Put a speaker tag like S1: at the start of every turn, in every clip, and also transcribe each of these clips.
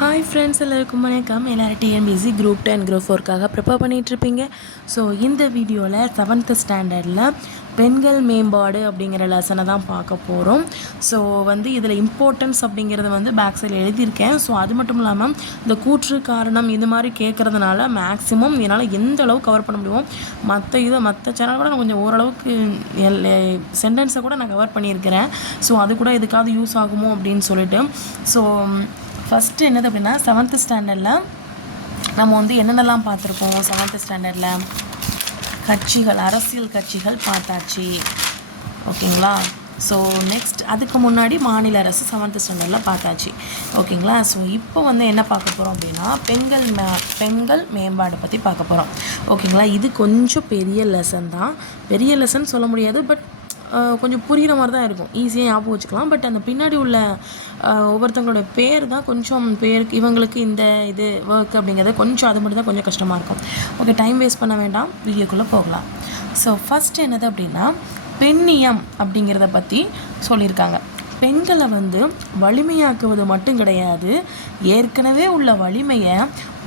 S1: Hi friends எல்லாருக்கும் வணக்கம். எல்லோரும் டிஎன்பிசி குரூப் டென் குரூப் ஃபோர்க்காக ப்ரிப்பேர் பண்ணிகிட்ருப்பீங்க ஸோ இந்த வீடியோவில் செவன்த்து ஸ்டாண்டர்டில் பெண்கள் மேம்பாடு அப்படிங்கிற லெசனை தான் பார்க்க போகிறோம் ஸோ வந்து இதில் இம்பார்ட்டன்ஸ் அப்படிங்கிறத வந்து பேக் சைடில் எழுதியிருக்கேன். ஸோ அது மட்டும் இல்லாமல் இந்த கூற்று காரணம் இது மாதிரி கேட்குறதுனால மேக்ஸிமம் என்னால் எந்த அளவு கவர் பண்ண முடியுமோ மற்ற இதை மற்ற சேனல் கூட நான் கொஞ்சம் ஓரளவுக்கு சென்டென்ஸை கூட நான் கவர் பண்ணியிருக்கிறேன். ஸோ அது கூட இதுக்காவது யூஸ் ஆகுமோ அப்படின்னு சொல்லிட்டு. ஸோ ஃபஸ்ட்டு என்னது அப்படின்னா செவன்த்து ஸ்டாண்டர்டில் நம்ம வந்து என்னென்னலாம் பார்த்துருக்கோம் செவன்த்து ஸ்டாண்டர்டில் கட்சிகள் அரசியல் கட்சிகள் பார்த்தாச்சு. ஓகேங்களா? ஸோ நெக்ஸ்ட் அதுக்கு முன்னாடி மாநில அரசு செவன்த்து ஸ்டாண்டர்டில் பார்த்தாச்சு. ஓகேங்களா? ஸோ இப்போ வந்து என்ன பார்க்க போகிறோம் அப்படின்னா பெண்கள் மே பெண்கள் மேம்பாடு பற்றி பார்க்க போகிறோம் ஓகேங்களா? இது கொஞ்சம் பெரிய லெசன் தான். பெரிய லெசன் சொல்ல முடியாது பட் கொஞ்சம் புரிகிற மாதிரி தான் இருக்கும். ஈஸியாக ஞாபகம் வச்சுக்கலாம். பட் அந்த பின்னாடி உள்ள ஒவ்வொருத்தங்களோட ஒவ்வொருத்தவங்களோட பேர் தான் கொஞ்சம் பேருக்கு இவங்களுக்கு இந்த இது ஒர்க் அப்படிங்கிறத கொஞ்சம் அது மட்டும் தான் கொஞ்சம் கஷ்டமாக இருக்கும். ஓகே டைம் வேஸ்ட் பண்ண வேண்டாம். வீடியோக்குள்ளே போகலாம். ஸோ ஃபஸ்ட் என்னது அப்படின்னா பெண்ணியம் அப்படிங்கிறத பற்றி சொல்லியிருக்காங்க. பெண்களை வந்து வலிமையாக்குவது மட்டும் கிடையாது. ஏற்கனவே உள்ள வலிமையை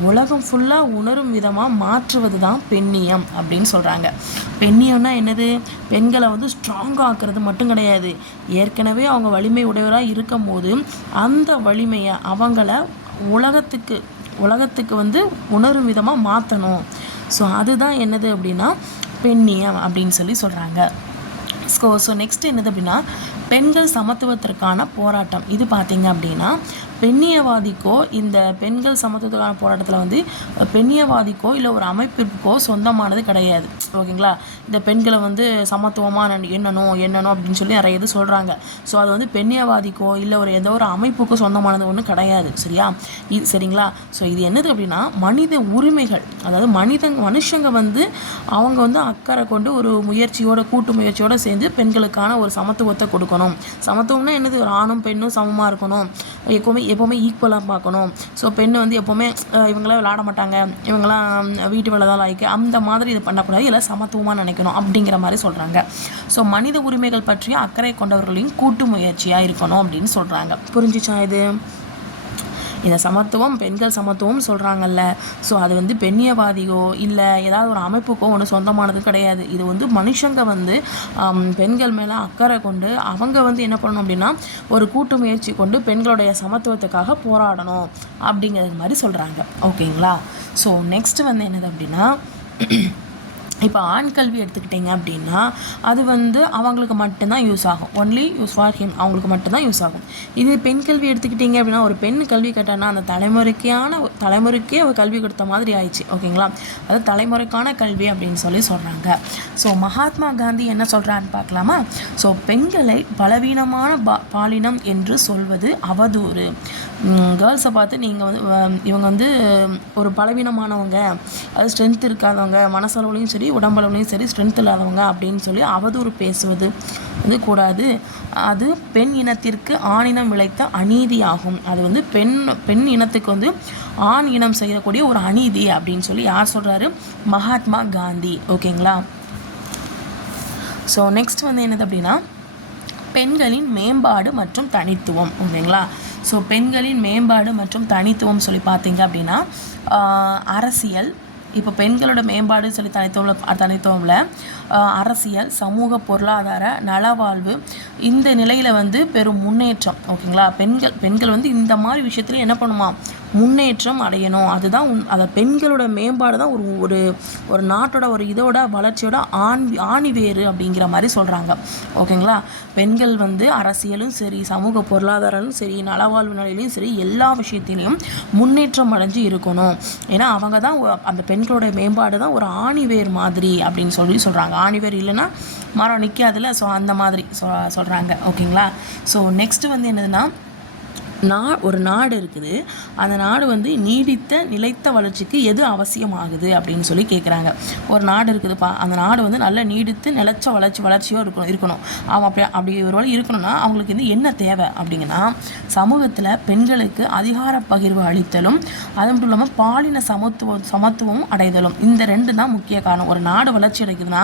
S1: உலகம் ஃபுல்லாக உணரும் விதமாக மாற்றுவது தான் பெண்ணியம் அப்படின்னு சொல்கிறாங்க பெண்ணியம்னா என்னது? பெண்களை வந்து ஸ்ட்ராங் ஆக்குறது மட்டும் கிடையாது. ஏற்கனவே அவங்க வலிமை உடையவராக இருக்கும் போது அந்த வலிமையை அவங்கள உலகத்துக்கு உலகத்துக்கு வந்து உணரும் விதமாக மாற்றணும் ஸோ அதுதான் என்னது அப்படின்னா பெண்ணியம் அப்படின்னு சொல்லி சொல்கிறாங்க ஸோ ஸோ நெக்ஸ்ட் என்னது அப்படின்னா பெண்கள் சமத்துவத்திற்கான போராட்டம். இது பார்த்தீங்க அப்படின்னா பெண்ணியவாதிக்கோ இந்த பெண்கள் சமத்துவத்துக்கான போராட்டத்தில் வந்து பெண்ணியவாதிக்கோ இல்லை ஒரு அமைப்பிற்கோ சொந்தமானது கிடையாது. ஓகேங்களா? இந்த பெண்களை வந்து சமத்துவமாக எண்ணணும் எண்ணணும் அப்படின்னு சொல்லி நிறைய இது சொல்கிறாங்க ஸோ அது வந்து பெண்ணியவாதிக்கோ இல்லை ஒரு ஏதோ ஒரு அமைப்புக்கோ சொந்தமானது ஒன்றும் கிடையாது. சரியா? இது சரிங்களா? ஸோ இது என்னது அப்படின்னா மனித உரிமைகள். அதாவது மனித மனுஷங்க வந்து அவங்க வந்து அக்கறை கொண்டு ஒரு முயற்சியோட கூட்டு முயற்சியோட சேர்ந்து பெண்களுக்கான ஒரு சமத்துவத்தை கொடுக்கணும். சமத்துவம்னா என்னது? ஒரு ஆணும் பெண்ணும் சமமாக இருக்கணும். எப்போவுமே எப்போவுமே ஈக்குவலாக பார்க்கணும். ஸோ பெண் வந்து எப்போவுமே இவங்களாம் விளாட மாட்டாங்க. இவங்களாம் வீட்டு வேலை தான் லாய்க்கு. அந்த மாதிரி இது பண்ணக்கூடாது. இல்லை சமத்துவமாக நினைக்கணும் அப்படிங்கிற மாதிரி சொல்கிறாங்க ஸோ மனித உரிமைகள் பற்றிய அக்கறை கொண்டவர்களையும் கூட்டு முயற்சியாக இருக்கணும் அப்படின்னு சொல்கிறாங்க புரிஞ்சிச்சா இது? இந்த சமத்துவம் பெண்கள் சமத்துவம் சொல்கிறாங்கல்ல ஸோ அது வந்து பெண்ணியவாதியோ இல்லை ஏதாவது ஒரு அமைப்புக்கோ ஒன்று சொந்தமானது கிடையாது. இது வந்து மனுஷங்க வந்து பெண்கள் மேலே அக்கறை கொண்டு அவங்க வந்து என்ன பண்ணணும் அப்படின்னா ஒரு கூட்டு முயற்சி கொண்டு பெண்களுடைய சமத்துவத்துக்காக போராடணும் அப்படிங்கிறது மாதிரி சொல்கிறாங்க ஓகேங்களா? ஸோ நெக்ஸ்ட் வந்து என்னது அப்படின்னா இப்போ ஆண் கல்வி எடுத்துக்கிட்டிங்க அப்படின்னா அது வந்து அவங்களுக்கு மட்டும்தான் யூஸ் ஆகும். ஒன்லி யூஸ் ஃபார் ஹிம் அவங்களுக்கு மட்டும்தான் யூஸ் ஆகும். இது பெண் கல்வி எடுத்துக்கிட்டிங்க அப்படின்னா ஒரு பெண் கல்வி கேட்டானா அந்த தலைமுறைக்கான தலைமுறைக்கே ஒரு கல்வி கொடுத்த மாதிரி ஆயிடுச்சு. ஓகேங்களா? அது தலைமுறைக்கான கல்வி அப்படின்னு சொல்லி சொல்கிறாங்க ஸோ மகாத்மா காந்தி என்ன சொல்கிறான்னு பார்க்கலாமா? ஸோ பெண்களை பலவீனமான பா பாலினம் என்று சொல்வது அவதூறு. கேர்ள்ஸை பார்த்து நீங்கள் வந்து வ- இவங்க வந்து ஒரு பலவீனமானவங்க அது ஸ்ட்ரென்த் இருக்காதவங்க மனசளவுலையும் சரி உடம்பளவுலையும் சரி ஸ்ட்ரென்த் இல்லாதவங்க அப்படின்னு சொல்லி அவதூறு பேசுவது. இது கூடாது. அது பெண் இனத்திற்கு ஆணினம் விளைத்த அநீதியாகும். அது வந்து பெண் பெண் இனத்துக்கு வந்து ஆண் இனம் செய்யக்கூடிய ஒரு அநீதி அப்படின்னு சொல்லி யார் சொல்கிறாரு மகாத்மா காந்தி. ஓகேங்களா? ஸோ நெக்ஸ்ட் வந்து என்னது அப்படின்னா பெண்களின் மேம்பாடு மற்றும் தனித்துவம். ஓகேங்களா? ஸோ பெண்களின் மேம்பாடு மற்றும் தனித்துவம் சொல்லி பார்த்தீங்க அப்படின்னா அரசியல் இப்போ பெண்களோட மேம்பாடு சொல்லி தனித்துவம் தனித்துவமில் அரசியல் சமூக பொருளாதார நலவாழ்வு இந்த நிலையில் வந்து பெரும் முன்னேற்றம் ஓகேங்களா? பெண்கள் பெண்கள் வந்து இந்த மாதிரி விஷயத்துல என்ன பண்ணுமா? முன்னேற்றம் அடையணும். அதுதான் உன் அதை பெண்களோட மேம்பாடு தான். ஒரு ஒரு ஒரு நாட்டோட ஒரு இதோட வளர்ச்சியோட ஆண் ஆணி வேறு அப்படிங்கிற மாதிரி சொல்கிறாங்க ஓகேங்களா? பெண்கள் வந்து அரசியலும் சரி சமூக பொருளாதாரமும் சரி நலவாழ்வு நிலையிலையும் சரி எல்லா விஷயத்திலையும் முன்னேற்றம் அடைஞ்சு இருக்கணும். ஏன்னா அவங்க தான் அந்த பெண்களோட மேம்பாடு தான் ஒரு ஆணிவேர் மாதிரி அப்படின்னு சொல்லி சொல்கிறாங்க ஆணிவேர் இல்லைன்னா மரம் நிற்காதுல ஸோ அந்த மாதிரி சொ சொல்கிறாங்க ஓகேங்களா? ஸோ நெக்ஸ்ட் வந்து என்னதுன்னா நா ஒரு நாடு இருக்குது. அந்த நாடு வந்து நீடித்த நிலைத்த வளர்ச்சிக்கு எது அவசியமாகுது அப்படின்னு சொல்லி கேட்குறாங்க ஒரு நாடு இருக்குதுப்பா. அந்த நாடு வந்து நல்ல நீடித்து நிலச்ச வளர்ச்சி வளர்ச்சியாக இருக்கணும் இருக்கணும். அவன் அப்படி அப்படி ஒரு வேளை இருக்கணும்னா அவங்களுக்கு வந்து என்ன தேவை அப்படிங்கன்னா சமூகத்தில் பெண்களுக்கு அதிகார பகிர்வு அளித்தலும் அது மட்டும் இல்லாமல் பாலின சமத்துவம் சமத்துவம் அடைதலும். இந்த ரெண்டு தான் முக்கிய காரணம். ஒரு நாடு வளர்ச்சி அடைக்குதுன்னா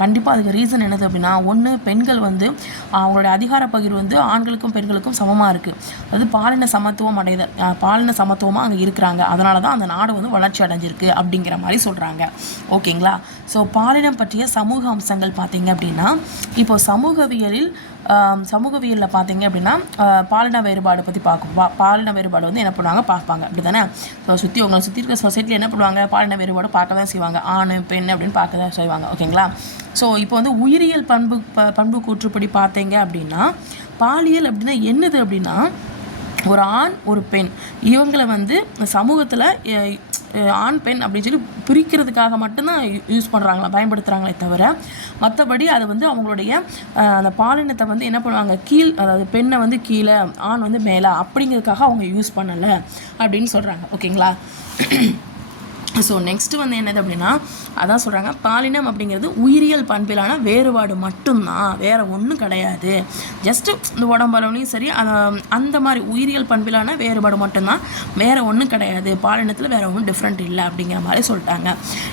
S1: கண்டிப்பாக அதுக்கு ரீசன் என்னது அப்படின்னா ஒன்று பெண்கள் வந்து அவங்களுடைய அதிகார பகிர்வு வந்து ஆண்களுக்கும் பெண்களுக்கும் சமமாக இருக்குது அது பாலின சமத்துவம் அடைதல் பாலின சமத்துவமாக அங்கே இருக்கிறாங்க. அதனால தான் அந்த நாடு வந்து வளர்ச்சி அடைஞ்சிருக்கு அப்படிங்கிற மாதிரி சொல்கிறாங்க ஓகேங்களா? ஸோ பாலினம் பற்றிய சமூக அம்சங்கள் பார்த்தீங்க அப்படின்னா இப்போ சமூகவியலில் சமூகவியலில் பார்த்தீங்க அப்படின்னா பாலின வேறுபாடு பற்றி பார்க்கும். பா பாலின வேறுபாடு வந்து என்ன பண்ணுவாங்க? பார்ப்பாங்க. அப்படி தானே ஸோ சுற்றி உங்களை சுற்றி இருக்க சொசைட்டியில் என்ன பண்ணுவாங்க? பாலின வேறுபாடு பார்க்க தான் செய்வாங்க. ஆண் பெண் அப்படின்னு பார்க்க தான் செய்வாங்க. ஓகேங்களா? ஸோ இப்போ வந்து உயிரியல் பண்பு ப பண்பு கூற்றுப்படி பார்த்தீங்க அப்படின்னா பாலியல் அப்படின்னா என்னது அப்படின்னா ஒரு ஆண் ஒரு பெண். இவங்களை வந்து சமூகத்தில் ஆண் பெண் அப்படின்னு சொல்லி பிரிக்கிறதுக்காக மட்டும்தான் யூஸ் பண்ணுறாங்களா பயன்படுத்துகிறாங்களே தவிர மற்றபடி அதை வந்து அவங்களுடைய அந்த பாலினத்தை வந்து என்ன பண்ணுவாங்க கீழ் அதாவது பெண்ணை வந்து கீழே ஆண் வந்து மேலே அப்படிங்கிறதுக்காக அவங்க யூஸ் பண்ணலை அப்படின்னு சொல்கிறாங்க ஓகேங்களா? ஸோ நெக்ஸ்ட்டு வந்து என்னது அப்படின்னா அதான் சொல்கிறாங்க பாலினம் அப்படிங்கிறது உயிரியல் பண்பிலான வேறுபாடு மட்டும்தான் வேறு ஒன்றும் கிடையாது. ஜஸ்ட்டு இந்த உடம்பளவுலையும் சரி அந்த- அந்த மாதிரி உயிரியல் பண்பிலான வேறுபாடு மட்டும்தான் வேறு ஒன்றும் கிடையாது. பாலினத்தில் வேறு ஒன்றும் டிஃப்ரெண்ட் இல்லை அப்படிங்கிற மாதிரி சொல்லிட்டாங்க.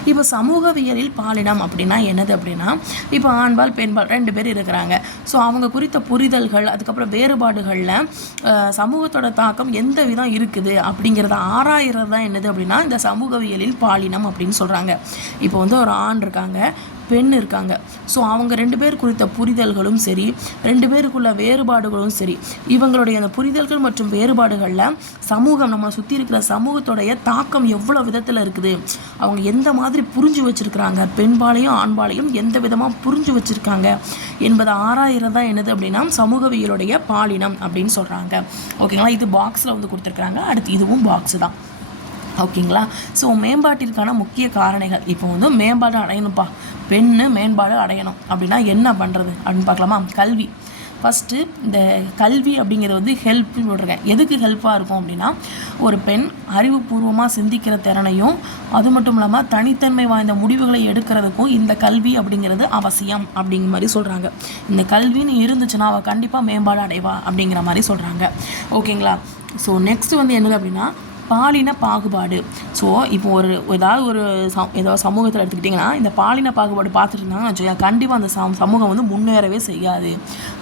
S1: இப்போ சமூகவியலில் பாலினம் அப்படின்னா என்னது அப்படின்னா இப்போ ஆண்பால் பெண்பால் ரெண்டு பேர் இருக்கிறாங்க. ஸோ அவங்க குறித்த புரிதல்கள் அதுக்கப்புறம் வேறுபாடுகளில் சமூகத்தோட தாக்கம் எந்த விதம் இருக்குது அப்படிங்கிறத ஆராயிறது தான் என்னது அப்படின்னா இந்த சமூகவியலில் பாலினம் அப்படின்னு சொல்கிறாங்க இப்போ வந்து ஒரு ஆண் இருக்காங்க பெண் இருக்காங்க. ஸோ அவங்க ரெண்டு பேர் குறித்த புரிதல்களும் சரி ரெண்டு பேருக்குள்ள வேறுபாடுகளும் சரி இவங்களுடைய அந்த புரிதல்கள் மற்றும் வேறுபாடுகளில் சமூகம் நம்ம சுற்றி இருக்கிற சமூகத்துடைய தாக்கம் எவ்வளோ விதத்தில் இருக்குது? அவங்க எந்த மாதிரி புரிஞ்சு வச்சுருக்கிறாங்க? பெண்பாலையும் ஆண்பாலையும் எந்த விதமாக புரிஞ்சு வச்சுருக்காங்க? என்பதை ஆறாயிரம் தான் என்னது அப்படின்னா சமூகவியலுடைய பாலினம் அப்படின்னு சொல்கிறாங்க ஓகேங்களா இது பாக்ஸில் வந்து கொடுத்துருக்குறாங்க. அடுத்து இதுவும் பாக்ஸ் தான். ஓகேங்களா? ஸோ மேம்பாட்டிற்கான முக்கிய காரணிகள். இப்போ வந்து மேம்பாடு அடையணும்ப்பா. பெண்ணு மேம்பாடு அடையணும். அப்படின்னா என்ன பண்ணுறது அப்படின்னு பார்க்கலாமா? கல்வி. ஃபஸ்ட்டு இந்த கல்வி அப்படிங்கிறது வந்து ஹெல்ப்னு போட்டிருக்கேன் எதுக்கு ஹெல்ப்பாக இருக்கும் அப்படின்னா ஒரு பெண் அறிவுபூர்வமாக சிந்திக்கிற திறனையும் அது மட்டும் இல்லாமல் தனித்தன்மை வாய்ந்த முடிவுகளை எடுக்கிறதுக்கும் இந்த கல்வி அப்படிங்கிறது அவசியம் அப்படிங்கிற மாதிரி சொல்கிறாங்க இந்த கல்வின்னு இருந்துச்சுன்னா அவள் கண்டிப்பாக மேம்பாடு அடைவா அப்படிங்கிற மாதிரி சொல்கிறாங்க ஓகேங்களா? ஸோ நெக்ஸ்ட் வந்து என்னது அப்படின்னா பாலின பாகுபாடு. ஸோ இப்போ ஒரு ஏதாவது ஒரு சம் ஏதாவது சமூகத்தில் எடுத்துக்கிட்டிங்கன்னா இந்த பாலின பாகுபாடு பார்த்துட்டு இருந்தாங்கன்னு வச்சுக்கோங்க கண்டிப்பாக அந்த சம் சமூகம் வந்து முன்னேறவே செய்யாது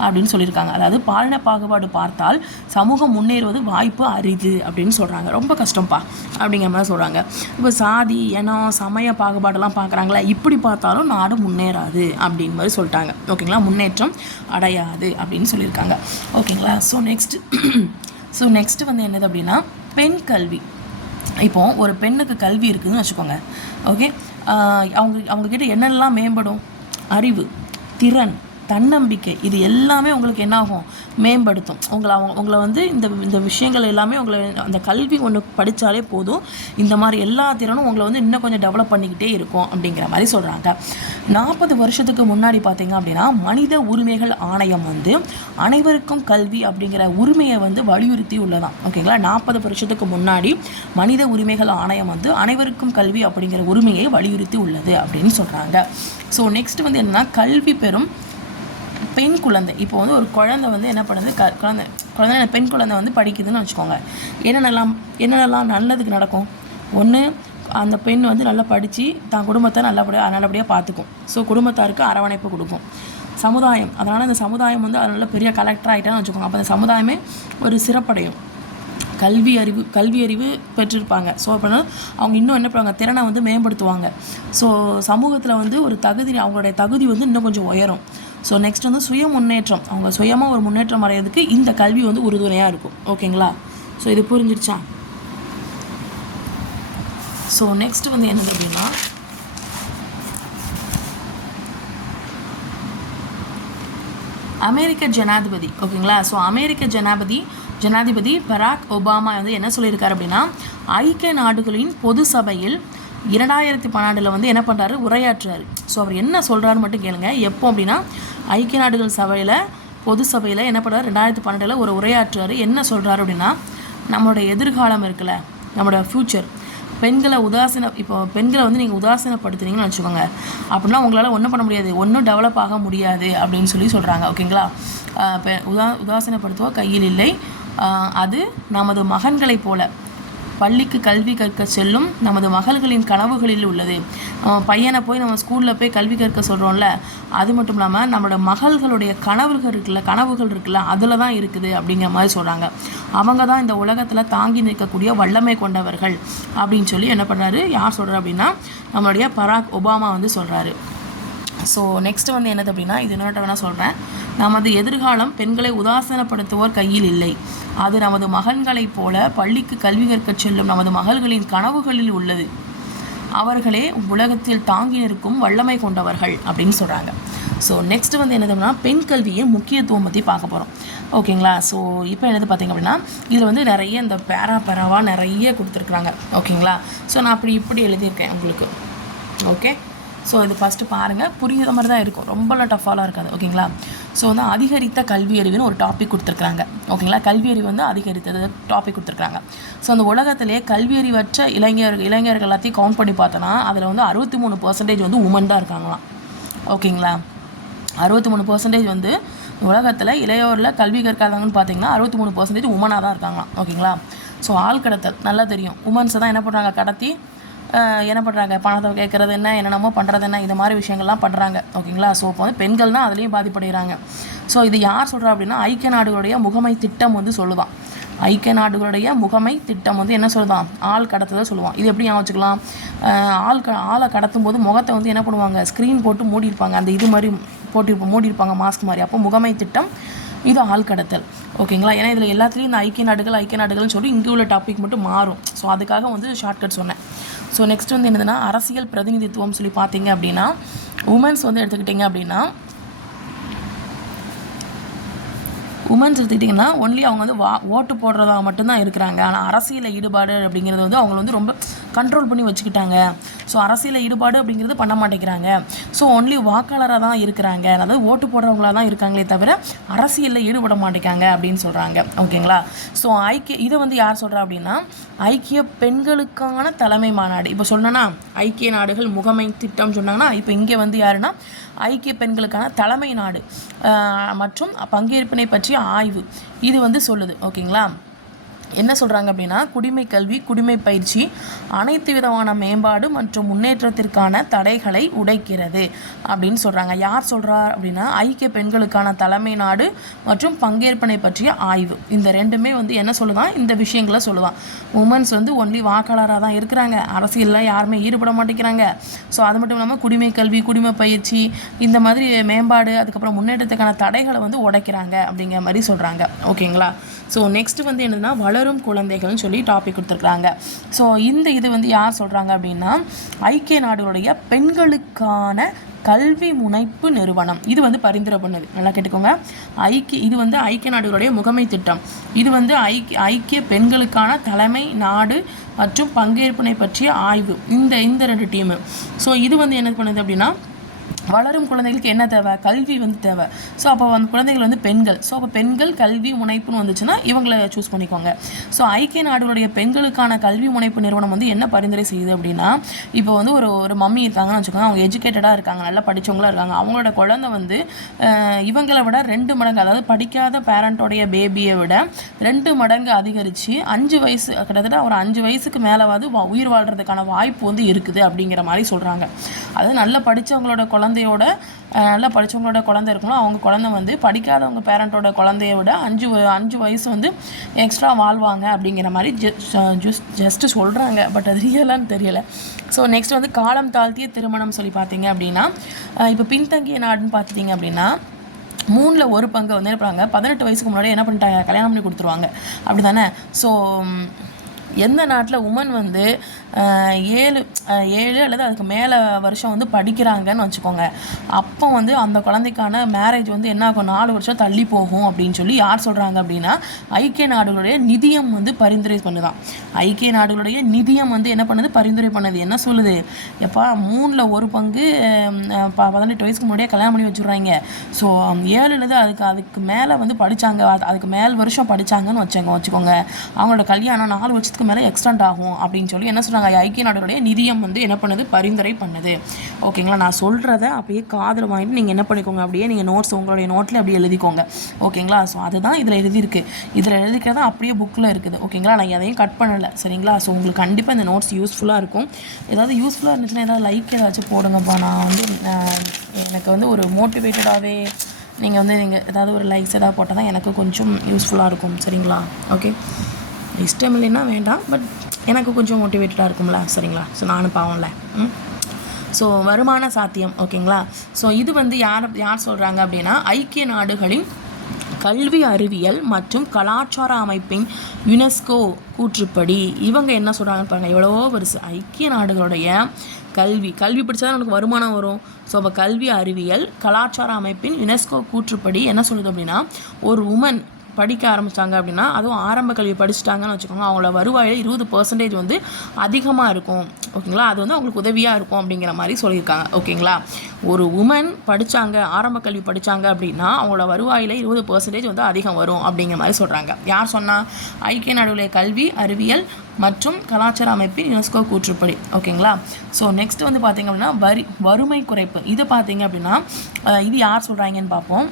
S1: அப்படின்னு சொல்லியிருக்காங்க. அதாவது பாலின பாகுபாடு பார்த்தால் சமூகம் முன்னேறுவது வாய்ப்பு அரிது அப்படின்னு சொல்கிறாங்க ரொம்ப கஷ்டம்ப்பா அப்படிங்கிற மாதிரி சொல்கிறாங்க இப்போ சாதி இனம் சமய பாகுபாடெல்லாம் பார்க்குறாங்களா இப்படி பார்த்தாலும் நாடு முன்னேறாது அப்படின்னு மாதிரி சொல்லிட்டாங்க. ஓகேங்களா? முன்னேற்றம் அடையாது அப்படின்னு சொல்லியிருக்காங்க. ஓகேங்களா? ஸோ நெக்ஸ்ட் ஸோ நெக்ஸ்ட்டு வந்து என்னது அப்படின்னா பெண் கல்வி. இப்போ ஒரு பெண்ணுக்கு கல்வி இருக்குதுன்னு வச்சுக்கோங்க. ஓகே அவங்க அவங்கக்கிட்ட என்னெல்லாம் மேம்படும்? அறிவு திறன் தன்னம்பிக்கை இது எல்லாமே உங்களுக்கு என்னாகும்? மேம்படுத்தும். உங்களை அவங்க உங்களை வந்து இந்த இந்த விஷயங்கள் எல்லாமே உங்களை அந்த கல்வி ஒன்று படித்தாலே போதும். இந்த மாதிரி எல்லா திறனும் உங்களை வந்து இன்னும் கொஞ்சம் டெவலப் பண்ணிக்கிட்டே இருக்கும் அப்படிங்கிற மாதிரி சொல்கிறாங்க நாற்பது வருஷத்துக்கு முன்னாடி பார்த்தீங்க அப்படின்னா மனித உரிமைகள் ஆணையம் வந்து அனைவருக்கும் கல்வி அப்படிங்கிற உரிமையை வந்து வலியுறுத்தி உள்ளதான். ஓகேங்களா? நாற்பது வருஷத்துக்கு முன்னாடி மனித உரிமைகள் ஆணையம் வந்து அனைவருக்கும் கல்வி அப்படிங்கிற உரிமையை வலியுறுத்தி உள்ளது அப்படின்னு சொல்கிறாங்க ஸோ நெக்ஸ்ட் வந்து என்னன்னா கல்வி பெறும் பெண் குழந்தை. இப்போ வந்து ஒரு குழந்தை வந்து என்ன பண்ணுது? க குழந்தை குழந்தை பெண் குழந்தை வந்து படிக்குதுன்னு வச்சுக்கோங்க. என்னென்னலாம் என்னென்னலாம் நல்லதுக்கு நடக்கும்? ஒன்று அந்த பெண் வந்து நல்லா படித்து தான் குடும்பத்தை நல்லபடியாக நல்லபடியாக பார்த்துக்கும் ஸோ குடும்பத்தாருக்கு அரவணைப்பு கொடுக்கும். சமுதாயம் அதனால் அந்த சமுதாயம் வந்து அதனால் பெரிய கலெக்டர் ஆகிட்டான்னு வச்சுக்கோங்க. அப்போ அந்த சமுதாயமே ஒரு சிறப்படையும். கல்வி அறிவு கல்வி அறிவு பெற்றிருப்பாங்க. ஸோ அப்படின்னா அவங்க இன்னும் என்ன பண்ணுவாங்க? திறனை வந்து மேம்படுத்துவாங்க. ஸோ சமூகத்தில் வந்து ஒரு தகுதி அவங்களுடைய தகுதி வந்து இன்னும் கொஞ்சம் உயரும். ஸோ நெக்ஸ்ட் வந்து சுய முன்னேற்றம். அவங்க சுயமாக ஒரு முன்னேற்றம் அடையிறதுக்கு இந்த கல்வி வந்து உறுதுணையாக இருக்கும். ஓகேங்களா? ஸோ இது புரிஞ்சிருச்சா? ஸோ நெக்ஸ்ட் வந்து என்னது அப்படின்னா அமெரிக்க ஜனாதிபதி. ஓகேங்களா? ஸோ அமெரிக்க ஜனாதிபதி ஜனாதிபதி பராக் ஒபாமா வந்து என்ன சொல்லியிருக்காரு அப்படின்னா ஐக்கிய நாடுகளின் பொது சபையில் இரண்டாயிரத்தி பன்னெண்டில் வந்து என்ன பண்ணுறாரு உரையாற்றுறாரு. ஸோ அவர் என்ன சொல்கிறாரு மட்டும் கேளுங்க. எப்போ அப்படின்னா ஐக்கிய நாடுகள் சபையில் பொது சபையில் என்ன பண்ணுறாரு ரெண்டாயிரத்தி பன்னெண்டில் ஒரு உரையாற்றுறாரு. என்ன சொல்கிறாரு அப்படின்னா நம்மளோட எதிர்காலம் இருக்குல்ல நம்மளோட ஃப்யூச்சர் பெண்களை உதாசீன இப்போ பெண்களை வந்து நீங்கள் உதாசீனப்படுத்துனீங்கன்னு வச்சுக்கோங்க. அப்படின்னா உங்களால் ஒன்றும் பண்ண முடியாது. ஒன்றும் டெவலப் ஆக முடியாது அப்படின்னு சொல்லி சொல்கிறாங்க ஓகேங்களா? உதா உதாசீனப்படுத்துவோம் கையில் இல்லை. அது நமது மகன்களைப் போல. பள்ளிக்கு கல்வி கற்க செல்லும் நமது மகள்களின் கனவுகளில் உள்ளது. நம்ம பையனை போய் நம்ம ஸ்கூலில் போய் கல்வி கற்க சொல்கிறோம்ல அது மட்டும் இல்லாமல் நம்மளோட மகள்களுடைய கனவுகள் இருக்குல்ல கனவுகள் இருக்குல்ல அதில் தான் இருக்குது அப்படிங்கிற மாதிரி சொல்கிறாங்க அவங்க தான் இந்த உலகத்தில் தாங்கி நிற்கக்கூடிய வல்லமை கொண்டவர்கள் அப்படின்னு சொல்லி என்ன பண்ணுறாரு யார் சொல்கிறார் அப்படின்னா நம்மளுடைய பராக் ஒபாமா வந்து சொல்கிறாரு ஸோ நெக்ஸ்ட் வந்து என்னது அப்படின்னா இது இன்னொரு வேணால் சொல்கிறேன் நமது எதிர்காலம் பெண்களை உதாசனப்படுத்துவோர் கையில் இல்லை. அது நமது மகன்களைப் போல பள்ளிக்கு கல்வி கற்கச் செல்லும் நமது மகள்களின் கனவுகளில் உள்ளது. அவர்களே உலகத்தில் தாங்கி நிற்கும் வல்லமை கொண்டவர்கள் அப்படின்னு சொல்கிறாங்க ஸோ நெக்ஸ்ட் வந்து என்னதுன்னா பெண் கல்வியின் முக்கியத்துவம் பற்றி பார்க்க போகிறோம் ஓகேங்களா ஸோ இப்போ என்னது பார்த்தீங்க அப்படின்னா இதில் வந்து நிறைய இந்த பேரா பேராவாக நிறைய கொடுத்துருக்குறாங்க. ஓகேங்களா ஸோ நான் அப்படி இப்படி எழுதியிருக்கேன் உங்களுக்கு. ஓகே ஸோ இது ஃபஸ்ட்டு பாருங்கள் புரியுற மாதிரி தான் இருக்கும். ரொம்பலாம் டஃப்பாலாம் இருக்காது. ஓகேங்களா ஸோ வந்து அதிகரித்த கல்வி அறிவுன்னு ஒரு டாபிக் கொடுத்துருக்குறாங்க. ஓகேங்களா கல்வி அறிவு வந்து அதிகரித்தது டாபிக் கொடுத்துருக்காங்க ஸோ அந்த உலகத்திலே கல்வி அறிவற்ற இளைஞர் இளைஞர்கள் எல்லாத்தையும் கவுண்ட் பண்ணி பார்த்தோன்னா அதில் வந்து அறுபத்தி மூணு பர்சன்டேஜ் வந்து உமன் தான் இருக்காங்களாம். ஓகேங்களா அறுபத்தி மூணு பர்சன்டேஜ் வந்து உலகத்தில் இளையோரில் கல்வி கற்காதவங்கன்னு பார்த்தீங்கன்னா அறுபத்தி மூணு பர்சன்டேஜ் உமனாக தான் இருக்காங்களாம். ஓகேங்களா ஸோ ஆள் கடத்தல் நல்லா தெரியும். உமன்ஸை தான் என்ன பண்ணுறாங்க? கடத்தி என்ன பண்ணுறாங்க பணத்தை கேட்குறது என்ன? என்னென்னமோ பண்ணுறது என்ன? இந்த மாதிரி விஷயங்கள்லாம் பண்ணுறாங்க ஓகேங்களா? ஸோ இப்போ வந்து பெண்கள் தான் அதுலேயும் பாதிப்படைகிறாங்க ஸோ இது யார் சொல்கிறா அப்படின்னா ஐக்கிய நாடுகளுடைய முகமை திட்டம் வந்து சொல்லுவான் ஐக்கிய நாடுகளுடைய முகமை திட்டம் வந்து என்ன சொல்லுதான்? ஆள் கடத்துதல் சொல்லுவான். இது எப்படி ஞாபகம் வச்சுக்கலாம்? ஆள் க ஆளை கடத்தும் போது முகத்தை வந்து என்ன பண்ணுவாங்க? ஸ்க்ரீன் போட்டு மூடியிருப்பாங்க. அந்த இது மாதிரி போட்டிருப்போம் மூடியிருப்பாங்க மாஸ்க் மாதிரி. அப்போ முகமை திட்டம் இது ஆள் கடத்தல். ஓகேங்களா? ஏன்னா இதில் எல்லாத்துலேயும் இந்த ஐக்கிய நாடுகள் ஐக்கிய நாடுகள்னு சொல்லி இங்கே உள்ள டாபிக் மட்டும் மாறும். ஸோ அதுக்காக வந்து ஷார்ட்கட் சொன்னேன். ஸோ நெக்ஸ்ட் வந்து என்னதுன்னா அரசியல் பிரதிநிதித்துவம் சொல்லி பார்த்தீங்க அப்படின்னா உமன்ஸ் வந்து எடுத்துக்கிட்டிங்க அப்படின்னா உமன்ஸ் எடுத்துக்கிட்டிங்கன்னா ஒன்லி அவங்க வந்து வா ஓட்டு போடுறதா மட்டும்தான் இருக்கிறாங்க. ஆனால் அரசியலில் ஈடுபாடு அப்படிங்கிறது வந்து அவங்க வந்து ரொம்ப கண்ட்ரோல் பண்ணி வச்சுக்கிட்டாங்க. ஸோ அரசியலில் ஈடுபாடு அப்படிங்கிறது பண்ண மாட்டேங்கிறாங்க. ஸோ ஒன்லி வாக்காளராக தான் இருக்கிறாங்க. அதாவது ஓட்டு போடுறவங்களா தான் இருக்காங்களே தவிர அரசியலில் ஈடுபட மாட்டேங்கிறாங்க அப்படின்னு சொல்கிறாங்க ஓகேங்களா ஸோ ஐக்கிய இதை வந்து யார் சொல்கிறா அப்படின்னா ஐக்கிய பெண்களுக்கான தலைமை மாநாடு. இப்போ சொன்னேன்னா ஐக்கிய நாடுகள் முகமை திட்டம் சொன்னாங்கன்னா இப்போ இங்கே வந்து யாருன்னா ஐக்கிய பெண்களுக்கான தலைமை நாடு. மற்றும் பங்கேற்பினை பற்றிய ஆய்வு. இது வந்து சொல்லுது. ஓகேங்களா என்ன சொல்கிறாங்க அப்படின்னா குடிமை கல்வி குடிமை பயிற்சி அனைத்து விதமான மேம்பாடு மற்றும் முன்னேற்றத்திற்கான தடைகளை உடைக்கிறது அப்படின்னு சொல்கிறாங்க யார் சொல்கிறார் அப்படின்னா ஐக்கிய பெண்களுக்கான தலைமை நாடு மற்றும் பங்கேற்பனை பற்றிய ஆய்வு. இந்த ரெண்டுமே வந்து என்ன சொல்லுதான் இந்த விஷயங்களை சொல்லுவான் உமன்ஸ் வந்து ஒன்லி வாக்காளராக தான் இருக்கிறாங்க. அரசியலில் யாருமே ஈடுபட மாட்டேங்கிறாங்க. ஸோ அது மட்டும் இல்லாமல் குடிமை கல்வி குடிமை பயிற்சி இந்த மாதிரி மேம்பாடு அதுக்கப்புறம் முன்னேற்றத்துக்கான தடைகளை வந்து உடைக்கிறாங்க அப்படிங்கிற மாதிரி சொல்கிறாங்க ஓகேங்களா ஸோ நெக்ஸ்ட் வந்து என்னதுன்னா வளரும் குழந்தைகள்னு சொல்லி டாபிக் கொடுத்துருக்குறாங்க. ஸோ இந்த இது வந்து யார் சொல்கிறாங்க அப்படின்னா ஐக்கிய நாடுகளுடைய பெண்களுக்கான கல்வி முனைப்பு நிறுவனம். இது வந்து பரிந்துரை பண்ணுது. நல்லா கேட்டுக்கோங்க. ஐக்கிய இது வந்து ஐக்கிய நாடுகளுடைய முகமை திட்டம். இது வந்து ஐக்கிய ஐக்கிய பெண்களுக்கான தலைமை நாடு மற்றும் பங்கேற்பினை பற்றிய ஆய்வு. இந்த இந்த ரெண்டு டீமு ஸோ இது வந்து என்ன பண்ணுது அப்படின்னா வளரும் குழந்தைகளுக்கு என்ன தேவை? கல்வி வந்து தேவை. ஸோ அப்போ அந்த குழந்தைகள் வந்து பெண்கள். ஸோ அப்போ பெண்கள் கல்வி முனைப்புன்னு வந்துச்சுன்னா இவங்களை சூஸ் பண்ணிக்கோங்க. ஸோ ஐக்கிய நாடுகளுடைய பெண்களுக்கான கல்வி முனைப்பு நிறுவனம் வந்து என்ன பரிந்துரை செய்யுது அப்படின்னா இப்போ வந்து ஒரு ஒரு மம்மி இருக்காங்கன்னு வச்சுக்கோங்க. அவங்க எஜுகேட்டடாக இருக்காங்க நல்லா படித்தவங்களாக இருக்காங்க. அவங்களோட குழந்தை வந்து இவங்களை விட ரெண்டு மடங்கு அதாவது படிக்காத பேரண்ட்டோடைய பேபியை விட ரெண்டு மடங்கு அதிகரித்து அஞ்சு வயசு கிட்டத்தட்ட ஒரு அஞ்சு வயசுக்கு மேலே வா- உயிர் வாழ்கிறதுக்கான வாய்ப்பு வந்து இருக்குது அப்படிங்கிற மாதிரி சொல்கிறாங்க அதாவது நல்லா படித்தவங்களோட குழந்தையோட நல்லா படித்தவங்களோட குழந்தை இருக்கணும் அவங்க குழந்தை வந்து படிக்காதவங்க பேரண்ட்டோட குழந்தைய விட அஞ்சு அஞ்சு வயசு வந்து எக்ஸ்ட்ரா வாழ்வாங்க அப்படிங்கிற மாதிரி ஜஸ்ட் ஜஸ்ட்டு சொல்கிறாங்க பட் அது ரியலான்னு தெரியலை. ஸோ நெக்ஸ்ட் வந்து காலம் தாழ்த்திய திருமணம் சொல்லி பார்த்தீங்க அப்படின்னா இப்போ பின்தங்கிய நாடுன்னு பார்த்துட்டிங்க அப்படின்னா மூணில் ஒரு பங்கு வந்து என்ன பண்ணுறாங்க பதினெட்டு வயசுக்கு முன்னாடி என்ன பண்ணிட்டாங்க? கல்யாணம் பண்ணி கொடுத்துருவாங்க. அப்படி தானே ஸோ எந்த நாட்டில் உமன் வந்து ஏழு ஏழு அல்லது அதுக்கு மேலே வருஷம் வந்து படிக்கிறாங்கன்னு வச்சுக்கோங்க. அப்போ வந்து அந்த குழந்தைக்கான மேரேஜ் வந்து என்ன ஆகும்? நாலு வருஷம் தள்ளி போகும் அப்படின்னு சொல்லி யார் சொல்கிறாங்க அப்படின்னா ஐக்கிய நாடுகளுடைய நிதியம் வந்து பரிந்துரை பண்ணுதான். ஐக்கிய நாடுகளுடைய நிதியம் வந்து என்ன பண்ணுது? பரிந்துரை பண்ணுது. என்ன சொல்லுது? எப்பா மூணில் ஒரு பங்கு ப- பதினெட்டு வயசுக்கு முன்னாடியே கல்யாணம் பண்ணி வச்சுடுறாங்க. ஸோ ஏழுலேருந்து அதுக்கு அதுக்கு மேலே வந்து படித்தாங்க அதுக்கு மேல் வருஷம் படித்தாங்கன்னு வச்சுங்க வச்சுக்கோங்க. அவங்களோட கல்யாணம் நாலு வருஷத்துக்கு வருஷத்துக்கு மேலே எக்ஸ்டெண்ட் ஆகும் அப்படின்னு சொல்லி என்ன சொல்கிறாங்க ஐக்கிய நாடுகளுடைய நிதியம் வந்து என்ன பண்ணுது? பரிந்துரை பண்ணுது. ஓகேங்களா? நான் சொல்கிறத அப்படியே காதில் வாங்கிட்டு நீங்கள் என்ன பண்ணிக்கோங்க? அப்படியே நீங்கள் நோட்ஸ் உங்களுடைய நோட்டில் அப்படியே எழுதிக்கோங்க. ஓகேங்களா? ஸோ அதுதான் இதில் எழுதியிருக்கு. இதில் எழுதிக்கிறதா அப்படியே புக்கில் இருக்குது. ஓகேங்களா? நான் எதையும் கட் பண்ணலை. சரிங்களா? ஸோ உங்களுக்கு கண்டிப்பாக இந்த நோட்ஸ் யூஸ்ஃபுல்லாக இருக்கும். ஏதாவது யூஸ்ஃபுல்லாக இருந்துச்சுன்னா ஏதாவது லைக் ஏதாச்சும் போடுங்கப்பா. நான் வந்து நான் எனக்கு வந்து ஒரு மோட்டிவேட்டடாகவே நீங்கள் வந்து நீங்கள் ஏதாவது ஒரு லைக்ஸ் ஏதாவது போட்டால் தான் எனக்கு கொஞ்சம் யூஸ்ஃபுல்லாக இருக்கும். சரிங்களா? ஓகே இஷ்டம் இல்லைன்னா வேண்டாம் பட் எனக்கு கொஞ்சம் மோட்டிவேட்டடாக இருக்கும்ல சரிங்களா? ஸோ நானும் பாவம்ல. ம்? ஸோ வருமான சாத்தியம் ஓகேங்களா? ஸோ இது வந்து யார் யார் சொல்கிறாங்க அப்படின்னா ஐக்கிய நாடுகளின் கல்வி அறிவியல் மற்றும் கலாச்சார அமைப்பின் யுனெஸ்கோ கூற்றுப்படி இவங்க என்ன சொல்கிறாங்கன்னு பாருங்கள் எவ்வளவோ பெருசு. ஐக்கிய நாடுகளுடைய கல்வி கல்வி படித்தா தான் நமக்கு வருமானம் வரும். ஸோ அப்போ கல்வி அறிவியல் கலாச்சார அமைப்பின் யுனெஸ்கோ கூற்றுப்படி என்ன சொல்லுது அப்படின்னா ஒரு உமன் படிக்க ஆரம்பித்தாங்க அப்படின்னா அதுவும் ஆரம்ப கல்வி படிச்சுட்டாங்கன்னு வச்சுக்கோங்க அவங்களோட வருவாயில் இருபது பர்சன்டேஜ் வந்து அதிகமாக இருக்கும். ஓகேங்களா? அது வந்து அவங்களுக்கு உதவியாக இருக்கும் அப்படிங்கிற மாதிரி சொல்லியிருக்காங்க. ஓகேங்களா? ஒரு உமன் படித்தாங்க ஆரம்ப கல்வி படித்தாங்க அப்படின்னா அவங்களோட வருவாயில் இருபது பர்சன்டேஜ் வந்து அதிகம் வரும் அப்படிங்கிற மாதிரி சொல்கிறாங்க யார் சொன்னால் ஐக்கிய நாடுகளுடைய கல்வி அறிவியல் மற்றும் கலாச்சார அமைப்பின் யுனெஸ்கோ கூற்றுப்படி. ஓகேங்களா? ஸோ நெக்ஸ்ட் வந்து பார்த்திங்க அப்படின்னா வரி வறுமை குறைப்பு. இது பார்த்தீங்க அப்படின்னா இது யார் சொல்கிறாங்கன்னு பார்ப்போம்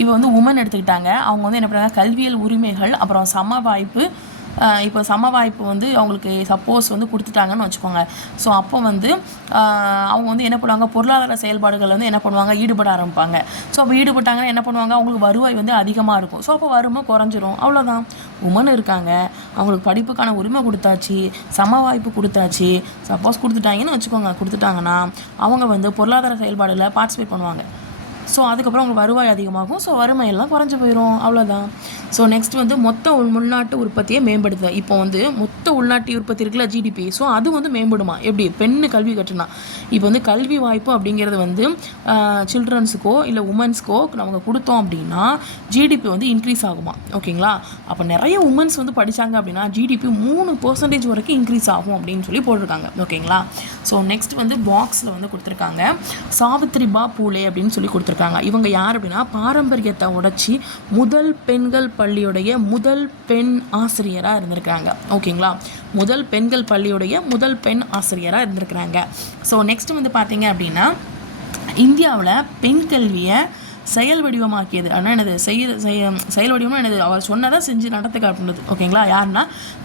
S1: இப்போ வந்து உமன் எடுத்துக்கிட்டாங்க. அவங்க வந்து என்ன பண்ணுறாங்க? கல்வியல் உரிமைகள் அப்புறம் சம வாய்ப்பு இப்போ சம வாய்ப்பு வந்து அவங்களுக்கு சப்போஸ் வந்து கொடுத்துட்டாங்கன்னு வச்சுக்கோங்க. ஸோ அப்போ வந்து அவங்க வந்து என்ன பண்ணுவாங்க? பொருளாதார செயல்பாடுகள் வந்து என்ன பண்ணுவாங்க? ஈடுபட ஆரம்பிப்பாங்க. ஸோ அப்போ ஈடுபட்டாங்கன்னா என்ன பண்ணுவாங்க? அவங்களுக்கு வருவாய் வந்து அதிகமாக இருக்கும். ஸோ அப்போ வறுமை குறைஞ்சிரும். அவ்வளோதான் உமன் இருக்காங்க. அவங்களுக்கு படிப்புக்கான உரிமை கொடுத்தாச்சு. சம வாய்ப்பு கொடுத்தாச்சு. சப்போஸ் கொடுத்துட்டாங்கன்னு வச்சுக்கோங்க. கொடுத்துட்டாங்கன்னா அவங்க வந்து பொருளாதார செயல்பாடுல பார்ட்டிசிபேட் பண்ணுவாங்க. ஸோ அதுக்கப்புறம் அவங்களுக்கு வருவாய் அதிகமாகும். ஸோ வறுமை எல்லாம் குறைஞ்சு போயிடும் அவ்வளோதான் ஸோ நெக்ஸ்ட் வந்து மொத்த உள் உள்நாட்டு உற்பத்தியை மேம்படுத்துது இப்போ வந்து மொத்த உள்நாட்டு உற்பத்தி இருக்குல்ல ஜிடிபி ஸோ அது வந்து மேம்படுமா? எப்படி? பெண்ணு கல்வி கற்றுனா. இப்போ வந்து கல்வி வாய்ப்பு அப்படிங்கிறது வந்து சில்ட்ரன்ஸுக்கோ இல்லை உமன்ஸ்க்கோ நமக்கு கொடுத்தோம் அப்படின்னா ஜிடிபி வந்து இன்க்ரீஸ் ஆகுமா? ஓகேங்களா? அப்போ நிறைய உமன்ஸ் வந்து படித்தாங்க அப்படின்னா ஜிடிபி மூணு பர்சன்டேஜ் வரைக்கும் இன்க்ரீஸ் ஆகும் அப்படின்னு சொல்லி போட்டிருக்காங்க. ஓகேங்களா? ஸோ நெக்ஸ்ட் வந்து பாக்ஸில் வந்து கொடுத்துருக்காங்க. சாவித்ரிபா பூலே அப்படின்னு சொல்லி கொடுத்துருக்காங்க. இவங்க யார் அப்படின்னா பாரம்பரியத்தை உடைச்சி முதல் பெண்கள் பள்ளியுடைய முதல் பெண் ஆசிரியராக இருந்திருக்கிறாங்க. ஓகேங்களா? முதல் பெண்கள் பள்ளியுடைய முதல் பெண் ஆசிரியராக இருந்திருக்கிறாங்க. ஸோ நெக்ஸ்ட் வந்து பார்த்தீங்க அப்படின்னா இந்தியாவில் பெண் கல்வியை செயல் வடிவமாக்கியது. ஆனால் எனது செய்ய செய்ய செயல் வடிவம் எனது அவர் சொன்னதை செஞ்சு நடத்த காட்டுனது. ஓகேங்களா? யாருன்னா?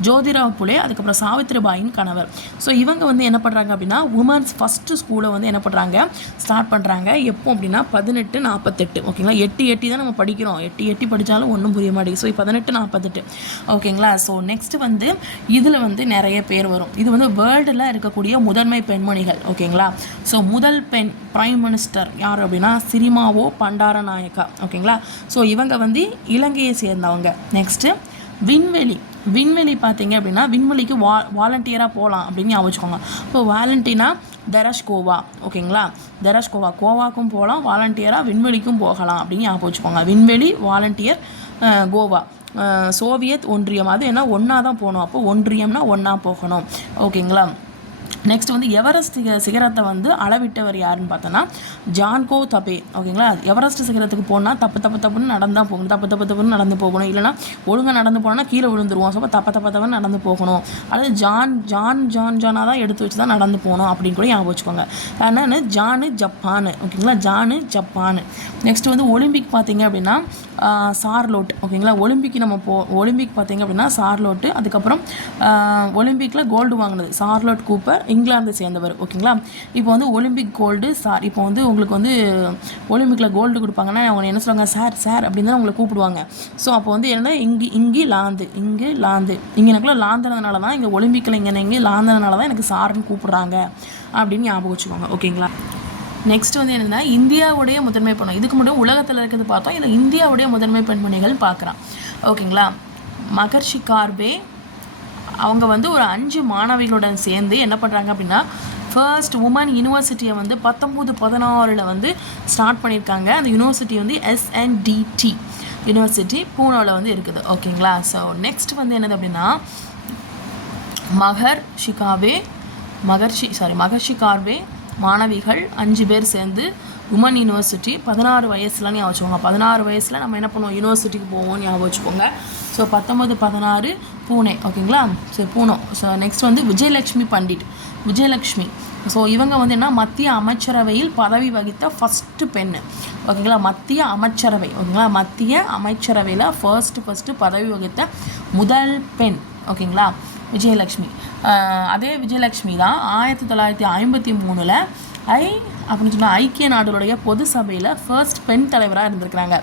S1: ஜோதிராவ் புலே அதுக்கப்புறம் சாவித்ரிபாயின் கணவர். ஸோ இவங்க வந்து என்ன பண்ணுறாங்க அப்படின்னா உமன்ஸ் ஃபஸ்ட்டு ஸ்கூலை வந்து என்ன பண்ணுறாங்க ஸ்டார்ட் பண்ணுறாங்க எப்போ அப்படின்னா பதினெட்டு நாற்பத்தெட்டு ஓகேங்களா? எட்டு எட்டி தான் நம்ம படிக்கிறோம். எட்டு எட்டி படித்தாலும் ஒன்றும் புரிய மாட்டேங்குது. ஸோ பதினெட்டு நாற்பத்தெட்டு ஓகேங்களா? ஸோ நெக்ஸ்ட் வந்து இதில் வந்து நிறைய பேர் வரும். இது வந்து வேர்ல்டில் இருக்கக்கூடிய முதன்மை பெண்மணிகள். ஓகேங்களா? ஸோ முதல் பெண் பிரைம் மினிஸ்டர் யார் அப்படின்னா சிரிமாவோ பண்டாரநாயக்கா ஓகேங்களா? ஸோ இவங்க வந்து இலங்கையை சேர்ந்தவங்க. நெக்ஸ்ட்டு விண்வெளி. விண்வெளி பார்த்தீங்க அப்படின்னா விண்வெளிக்கு வா வாலண்டியராக போகலாம் அப்படின்னு ஞாபகம் வச்சுக்கோங்க. இப்போ வாலண்டினா தரஷ் கோவா ஓகேங்களா? தரஷ் கோவா கோவாக்கும் போகலாம் வாலண்டியராக விண்வெளிக்கும் போகலாம் அப்படின்னு ஞாபகம் வச்சுக்கோங்க. விண்வெளி வாலண்டியர் கோவா. சோவியத் ஒன்றியம். அது என்ன? ஒன்றா தான் போகணும். அப்போ ஒன்றியம்னா ஒன்றா போகணும். ஓகேங்களா? நெக்ஸ்ட் வந்து எவரெஸ்ட் சிகரத்தை வந்து அளவிட்டவர் யாருன்னு பார்த்தோன்னா ஜான்கோ தபே ஓகேங்களா எவரெஸ்ட் சிகரத்துக்கு போனால் தப்பு தப்பு தப்புன்னு நடந்து தான் போகணும். தப்பு தப்பு தப்புன்னு நடந்து போகணும். இல்லைனா ஒழுங்காக நடந்து போனால் கீழே விழுந்துருவோம். ஸோ தப்ப தப்ப தப்புன்னு நடந்து போகணும். அல்லது ஜான் ஜான் ஜான் ஜானாக தான் எடுத்து வச்சு தான் நடந்து போகணும் அப்படின்னு கூட ஞாபகம் வச்சுக்கோங்க. என்னன்னு? ஜானு ஜப்பானு ஓகேங்களா ஜானு ஜப்பானு நெக்ஸ்ட் வந்து ஒலிம்பிக் பார்த்தீங்க அப்படின்னா சார்லோட் ஓகேங்களா ஒலிம்பிக் நம்ம போ ஒலிம்பிக் பார்த்தீங்க அப்படின்னா சார்லோட்டு அதுக்கப்புறம் ஒலிம்பிக்கில் கோல்டு வாங்கினது. சார்லோட் கூப்பர் இங்கிலாந்தை சேர்ந்தவர் ஓகேங்களா? இப்போ வந்து ஒலிம்பிக் கோல்டு சார் இப்போ வந்து உங்களுக்கு வந்து ஒலிம்பிக்கில் கோல்டு கொடுப்பாங்கன்னா அவங்க என்ன சொல்லுவாங்க? சார் சார் அப்படின்னு தான் உங்களை கூப்பிடுவாங்க. ஸோ அப்போ வந்து என்ன இங்கு இங்கி லாந்து இங்கு லாந்து இங்கே எனக்குள்ள லாந்தனதுனால தான் இங்கே ஒலிம்பிக்கில் இங்கே இங்கே லாந்தனதுனால தான் எனக்கு சார்னு கூப்பிட்றாங்க அப்படின்னு ஞாபகம் வச்சுக்கோங்க ஓகேங்களா? நெக்ஸ்ட் வந்து என்னென்னா இந்தியாவுடைய முதன்மை பெண் இதுக்கு மட்டும் உலகத்தில் இருக்கிறது பார்த்தோம் இதில் இந்தியாவுடைய முதன்மை பெண்மணிகள் பார்க்குறான் ஓகேங்களா? மகர்ஷி கார்பே அவங்க வந்து ஒரு அஞ்சு மாணவிகளுடன் சேர்ந்து என்ன பண்ணுறாங்க அப்படின்னா ஃபர்ஸ்ட் உமன் யூனிவர்சிட்டியை வந்து பத்தொம்போது பதினாறில் வந்து ஸ்டார்ட் பண்ணியிருக்காங்க. அந்த யூனிவர்சிட்டி வந்து எஸ்என்டிடி யூனிவர்சிட்டி பூனோவில் வந்து இருக்குது. ஓகேங்களா ஸோ நெக்ஸ்ட் வந்து என்னது அப்படின்னா மகர் ஷிகாவே மகர்ஷி சாரி மகர்ஷி கார்வே மாணவிகள் அஞ்சு பேர் சேர்ந்து உமன் யூனிவர்சிட்டி பதினாறு வயசுல ஞாபகம் வச்சுக்கோங்க. பதினாறு வயசில் நம்ம என்ன பண்ணுவோம்? யூனிவர்சிட்டிக்கு போவோம் ஞாபகம் வச்சுக்கோங்க. ஸோ பத்தொம்பது பதினாறு பூனே ஓகேங்களா சரி பூனோ ஸோ நெக்ஸ்ட் வந்து விஜயலட்சுமி பண்டிட். விஜயலட்சுமி. ஸோ இவங்க வந்து என்ன? மத்திய அமைச்சரவையில் பதவி வகித்த ஃபஸ்ட்டு பெண் ஓகேங்களா மத்திய அமைச்சரவை ஓகேங்களா மத்திய அமைச்சரவையில் ஃபர்ஸ்ட்டு ஃபஸ்ட்டு பதவி வகித்த முதல் பெண் ஓகேங்களா விஜயலட்சுமி. அதே விஜயலட்சுமி தான் ஆயிரத்தி தொள்ளாயிரத்தி ஐம்பத்தி மூணில் ஐ அப்படின்னு சொன்னால் ஐக்கிய நாடுகளுடைய பொது சபையில் ஃபர்ஸ்ட் பெண் தலைவராக இருந்திருக்கிறாங்க.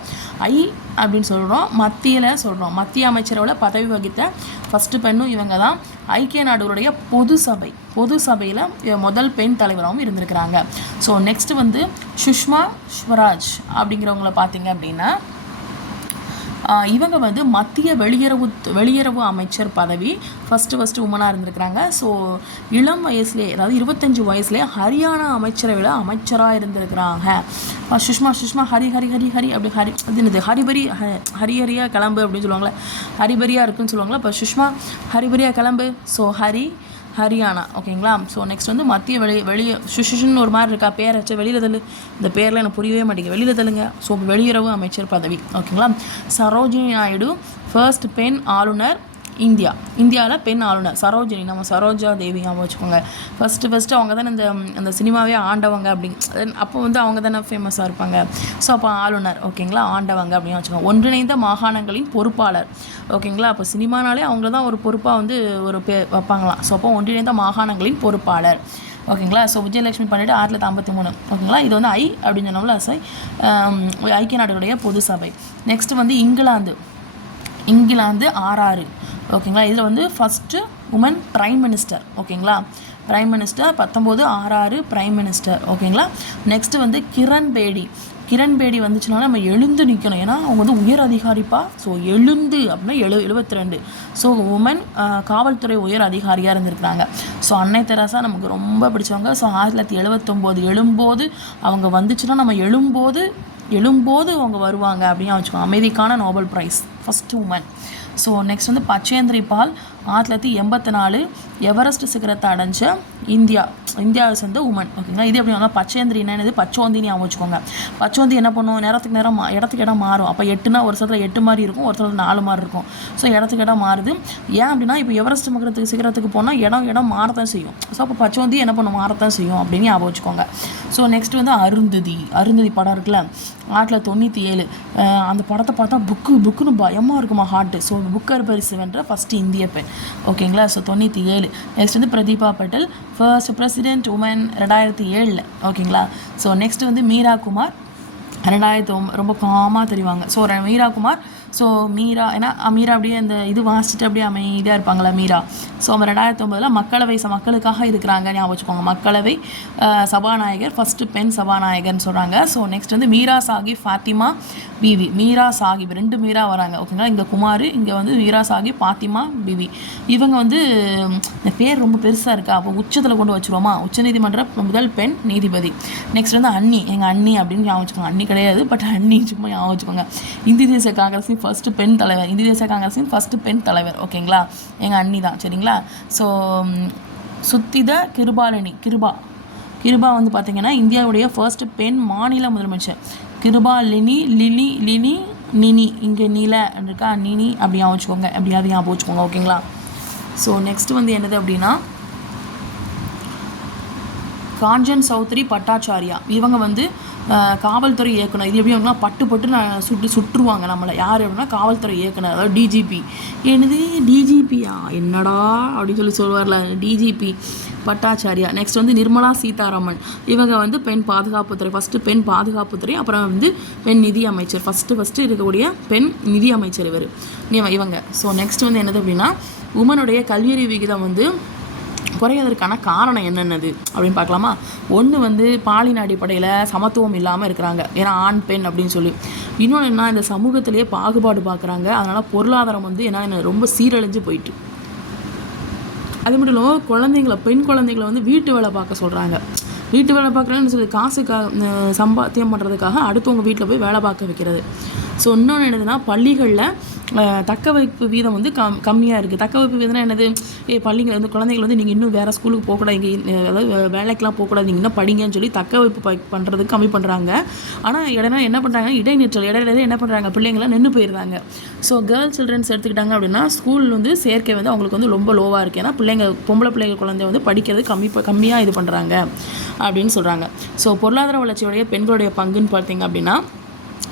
S1: ஐ அப்படின்னு சொல்கிறோம் மத்தியில் சொல்கிறோம் மத்திய அமைச்சரோட பதவி வகித்த ஃபஸ்ட்டு பெண்ணும் இவங்க தான் ஐக்கிய நாடுகளுடைய பொது சபை பொது சபையில் முதல் பெண் தலைவராகவும் இருந்திருக்கிறாங்க. ஸோ நெக்ஸ்ட் வந்து சுஷ்மா ஸ்வராஜ் அப்படிங்கிறவங்கள பார்த்தீங்க அப்படின்னா இவங்க வந்து மத்திய வெளியுறவு வெளியுறவு அமைச்சர் பதவி ஃபஸ்ட்டு ஃபஸ்ட்டு உமனாக இருந்திருக்கிறாங்க. ஸோ இளம் வயசுலேயே அதாவது இருபத்தஞ்சி வயசுலேயே ஹரியானா அமைச்சரவையில் அமைச்சராக இருந்திருக்கிறாங்க. சுஷ்மா சுஷ்மா ஹரி ஹரி ஹரி ஹரி அப்படி ஹரி அது என்னது? ஹரிபரி ஹ- ஹரிஹரியா கிளம்பு அப்படின்னு சொல்லுவாங்களே ஹரிபரியா இருக்குன்னு சொல்லுவாங்களே இப்போ சுஷ்மா ஹரிபரியா கிளம்பு. ஸோ ஹரி ஹரியானா ஓகேங்களா? ஸோ நெக்ஸ்ட் வந்து மத்திய வெளி வெளியே சுஷுஷுன்னு ஒரு மாதிரி இருக்கா? பேரை வச்சு வெளியில் தள்ளு. இந்த பேரில் எனக்கு புரியவே மாட்டேங்குது. வெளியில் தள்ளுங்க. ஸோ வெளியுறவு அமைச்சர் பதவி ஓகேங்களா? சரோஜினி நாயுடு ஃபர்ஸ்ட் பெண் ஆளுநர் இந்தியா. இந்தியாவில் பெண் ஆளுநர் சரோஜினி நம்ம சரோஜா தேவி ஞாபகம் வச்சுக்கோங்க. ஃபஸ்ட்டு ஃபஸ்ட்டு அவங்க தானே இந்த அந்த சினிமாவே ஆண்டவங்க அப்படின்னு அப்போ வந்து அவங்க தானே ஃபேமஸாக இருப்பாங்க. ஸோ அப்போ ஆளுநர் ஓகேங்களா? ஆண்டவங்க அப்படின்னு வச்சுக்கோங்க. ஒன்றிணைந்த மாகாணங்களின் பொறுப்பாளர். ஓகேங்களா? அப்போ சினிமானாலே அவங்க தான் ஒரு பொறுப்பாக வந்து ஒரு பே வைப்பாங்களாம். ஸோ அப்போ ஒன்றிணைந்த மாகாணங்களின் பொறுப்பாளர். ஓகேங்களா? ஸோ விஜயலட்சுமி பண்ணிட்டு ஆயிரத்தி ஐம்பத்தி மூணு. ஓகேங்களா? இது வந்து ஐ அப்படின்னு சொன்னோம்ல சை ஐக்கிய நாடுகளுடைய பொது சபை. நெக்ஸ்ட் வந்து இங்கிலாந்து. இங்கிலாந்து ஆறாறு. ஓகேங்களா? இதில் வந்து ஃபஸ்ட்டு உமன் பிரைம் மினிஸ்டர் ஓகேங்களா? பிரைம் மினிஸ்டர் பத்தொம்போது ஆறாறு பிரைம் மினிஸ்டர் ஓகேங்களா? நெக்ஸ்ட்டு வந்து கிரண் பேடி. கிரண் பேடி வந்துச்சுன்னா நம்ம எழுந்து நிற்கணும் ஏன்னா அவங்க வந்து உயர் அதிகாரிப்பா. ஸோ எழுந்து அப்படின்னா எழு எழுபத்தி ரெண்டு ஸோ உமன் காவல்துறை உயர் அதிகாரியாக இருந்திருக்கிறாங்க. ஸோ அன்னை தெரசா நமக்கு ரொம்ப பிடிச்சவங்க. ஸோ ஆயிரத்தி தொள்ளாயிரத்தி எழுபத்தொம்போது எழும்போது அவங்க வந்துச்சுன்னா நம்ம எழும்போது எழும்போது அவங்க வருவாங்க அப்படின்னு வச்சுக்கோங்க. அமைதிக்கான Nobel prize first woman so next வந்து பச்சேந்திரி பால் ஆயிரத்தி தொள்ளாயிரத்தி எண்பத்தி நாலு எவரெஸ்ட் சிகரத்தை அடைஞ்ச இந்தியா இந்தியாவை சேர்ந்த உமன் ஓகேங்களா இது எப்படி வந்தால் பச்சேந்திரின்னா என்னது? பச்சோந்தின்னு ஞாபகம் வச்சுக்கோங்க. பச்சோந்தி என்ன பண்ணும்? நேரத்துக்கு நேரம் மா- இடத்துக்கு இடம் மாறும். அப்போ எட்டுனா ஒரு சதத்தில் எட்டு மாதிரி இருக்கும் ஒரு சதத்தில் நாலு மாதிரி இருக்கும். ஸோ இடத்துக்கு இடம் மாறுது. ஏன் அப்படின்னா இப்போ எவரெஸ்ட் சிகரத்துக்கு சிகரத்துக்கு போனால் இடம் இடம் மாறத்தான் செய்யும். ஸோ அப்போ பச்சோந்தி என்ன பண்ணும்? மாறத்தான் செய்யும் அப்படின்னு ஞாபகம் வச்சுக்கோங்க. ஸோ நெக்ஸ்ட் வந்து அருந்ததி அருந்ததி படம் இருக்குல்ல? ஆட்டில் தொண்ணூற்றி ஏழு. அந்த படத்தை பார்த்தா புக்கு புக்குன்னு பயமாக இருக்குமா ஹார்ட்டு ஸோ புக்கர் பரிசு வென்ற ஃபஸ்ட்டு இந்திய பெண். ஓகேங்களா ஸோ தொண்ணூற்றி ஏழு நெக்ஸ்ட் வந்து Pratibha Patel. First president woman ரெண்டாயிரத்தி ஏழில் ஓகேங்களா ஸோ நெக்ஸ்ட் வந்து மீரா குமார். ரெண்டாயிரத்தி ரொம்ப காமாக தெரிவாங்க. ஸோ மீரா குமார் ஸோ மீரா ஏன்னா மீரா அப்படியே அந்த இது வாசிச்சுட்டு அப்படியே அமைதியாக இருப்பாங்களா மீரா. ஸோ அவங்க ரெண்டாயிரத்தி ஒம்பதில் மக்களவை மக்களுக்காக இருக்கிறாங்க ஞாபகம் வச்சுக்கோங்க. மக்களவை சபாநாயகர் ஃபஸ்ட்டு பெண் சபாநாயகர்னு சொல்கிறாங்க ஸோ நெக்ஸ்ட் வந்து மீரா சாஹிப் ஃபாத்திமா பிவி. மீரா சாஹிப் ரெண்டு மீரா வராங்க. ஓகேங்களா இங்கே குமார் இங்கே வந்து மீரா சாஹிப் பாத்திமா பிவி. இவங்க வந்து இந்த பேர் ரொம்ப பெருசாக இருக்கா? அப்போ உச்சத்தில் கொண்டு வச்சுருவோமா? உச்சநீதிமன்ற முதல் பெண் நீதிபதி. நெக்ஸ்ட் வந்து அண்ணி. எங்கள் அண்ணி அப்படின்னு ஞாபகம் வச்சுக்கோங்க. அண்ணி கிடையாது பட் அண்ணி சும்மா ஞாபகம் வச்சுக்கோங்க. இந்திய தேசிய காங்கிரஸ் ஃபஸ்ட்டு பெண் தலைவர் இந்திய தேசிய காங்கிரஸின் ஃபஸ்ட்டு பெண் தலைவர் ஓகேங்களா எங்கள் அண்ணி தான் சரிங்களா? ஸோ சுத்தித கிருபாலினி கிருபா. கிருபா வந்து பார்த்திங்கன்னா இந்தியாவுடைய ஃபர்ஸ்ட் பெண் மாநில முதலமைச்சர். கிருபா லினி லினி லினி நினி. இங்கே நில இருக்கா? நினி அப்படி வச்சுக்கோங்க. அப்படியாவது ஞாபகம் வச்சுக்கோங்க ஓகேங்களா ஸோ நெக்ஸ்ட் வந்து என்னது அப்படின்னா காஞ்சன் சௌத்ரி பட்டாச்சாரியா. இவங்க வந்து காவல்துறை இயக்குனர். இது எப்படி அப்படின்னா பட்டு பட்டு நான் சுட்டு சுற்றுவாங்க நம்மளை. யார் அப்படின்னா காவல்துறை இயக்குனர் அதாவது டிஜிபி என்னது? டிஜிபியா என்னடா? அப்படின்னு சொல்லி சொல்லுவார்ல டிஜிபி பட்டாச்சாரியா. நெக்ஸ்ட் வந்து நிர்மலா சீதாராமன். இவங்க வந்து பெண் பாதுகாப்புத்துறை. ஃபஸ்ட்டு பெண் பாதுகாப்புத்துறை அப்புறம் வந்து பெண் நிதி அமைச்சர். ஃபஸ்ட்டு ஃபஸ்ட்டு இருக்கக்கூடிய பெண் நிதி அமைச்சர் இவர். இவங்க. ஸோ நெக்ஸ்ட் வந்து என்னது அப்படின்னா உமனுடைய கல்வியறிவு விகிதம் வந்து குறையதற்கான காரணம் என்னென்னது அப்படின்னு பார்க்கலாமா? ஒன்று வந்து பாலின அடிப்படையில் சமத்துவம் இல்லாமல் இருக்கிறாங்க. ஏன்னா ஆண் பெண் அப்படின்னு சொல்லி. இன்னொன்று என்ன? இந்த சமூகத்திலேயே பாகுபாடு பார்க்குறாங்க அதனால் பொருளாதாரம் வந்து என்ன? ரொம்ப சீரழிஞ்சு போயிட்டு. அது மட்டும் இல்லாமல் குழந்தைங்கள பெண் குழந்தைங்கள வந்து வீட்டு வேலை பார்க்க சொல்கிறாங்க வீட்டு வேலை பார்க்குறேன்னு சொல்லி காசுக்காக சம்பாத்தியம் பண்ணுறதுக்காக அடுத்தவங்க வீட்டில் போய் வேலை பார்க்க வைக்கிறது. ஸோ இன்னொன்று என்னதுன்னா பள்ளிகளில் தக்க வைப்பு வீதம் வந்து கம் கம்மியாக இருக்குது தக்க வைப்பு வீதம்னா என்னது? ஏ பள்ளிகள் வந்து குழந்தைகள் வந்து நீங்கள் இன்னும் வேறு ஸ்கூலுக்கு போகக்கூடாது இங்கே அதாவது வேலைக்கெலாம் போகக்கூடாது நீங்கள் இன்னும் படிங்கன்னு சொல்லி தக்க வைப்பு ப பண்ணுறதுக்கு கம்மி பண்ணுறாங்க ஆனால் இடனா என்ன பண்ணுறாங்க இடைநிற்றல் இடையில என்ன பண்ணுறாங்க பிள்ளைங்களாம் நின்று போயிடுறாங்க ஸோ கேர்ள்ஸ் சில்ட்ரன்ஸ் எடுத்துக்கிட்டாங்க அப்படின்னா ஸ்கூல் வந்து சேர்க்கை வந்து அவங்களுக்கு வந்து ரொம்ப லோவாக இருக்குது ஏன்னா பிள்ளைங்க பொம்பளை பிள்ளைங்க குழந்தை வந்து படிக்கிறது கம்மி கம்மியாக இது பண்ணுறாங்க அப்படின்னு சொல்கிறாங்க ஸோ பொருளாதார வளர்ச்சியுடைய பெண்களுடைய பங்குன்னு பார்த்தீங்க அப்படின்னா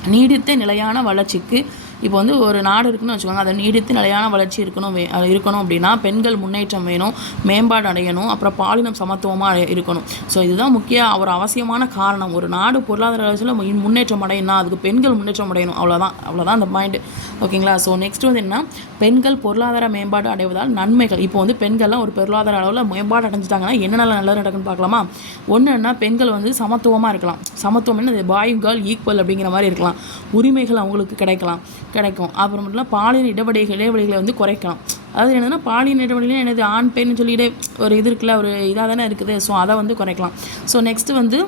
S1: நீடித்த நிலையான வளர்ச்சிக்கு இப்போ வந்து ஒரு நாடு இருக்குன்னு வச்சுக்கோங்க அதை நீடித்து நிலையான வளர்ச்சி இருக்கணும் வே- இருக்கணும் அப்படின்னா பெண்கள் முன்னேற்றம் வேணும் மேம்பாடு அடையணும் அப்புறம் பாலினம் சமத்துவமாக இருக்கணும். ஸோ இதுதான் முக்கிய ஒரு அவசியமான காரணம். ஒரு நாடு பொருளாதார வளர்ச்சியில் முன்னேற்றம் அடையணும்னா அதுக்கு பெண்கள் முன்னேற்றம் அடையணும். அவ்வளோதான் அவ்வளோதான் அந்த பாயிண்ட் ஓகேங்களா ஸோ நெக்ஸ்ட் வந்து என்ன? பெண்கள் பொருளாதார மேம்பாடு அடைவதால் நன்மைகள். இப்போ வந்து பெண்கள்லாம் ஒரு பொருளாதார அளவில் மேம்பாடு அடைஞ்சிட்டாங்கன்னா என்னென்ன நல்லது நடக்குன்னு பார்க்கலாமா? ஒன்று என்ன? பெண்கள் வந்து சமத்துவமாக இருக்கலாம். சமத்துவம் என்ன பாய் கேர்ள் ஈக்குவல் அப்படிங்கிற மாதிரி இருக்கலாம். உரிமைகள் அவங்களுக்கு கிடைக்கலாம். கிடைக்கும். அப்புறம் மட்டும் இல்ல பாலின இடைவெளிகள் இடைவெளிகளை வந்து குறைக்கலாம். அதாவது என்னதுன்னா பாலியல் இடைவெளியில் என்னது? ஆண் பெண் சொல்லிட்டு ஒரு இது இருக்குல்ல ஒரு இதாக தானே இருக்குது. ஸோ அதை வந்து குறைக்கலாம். ஸோ நெக்ஸ்ட்டு வந்து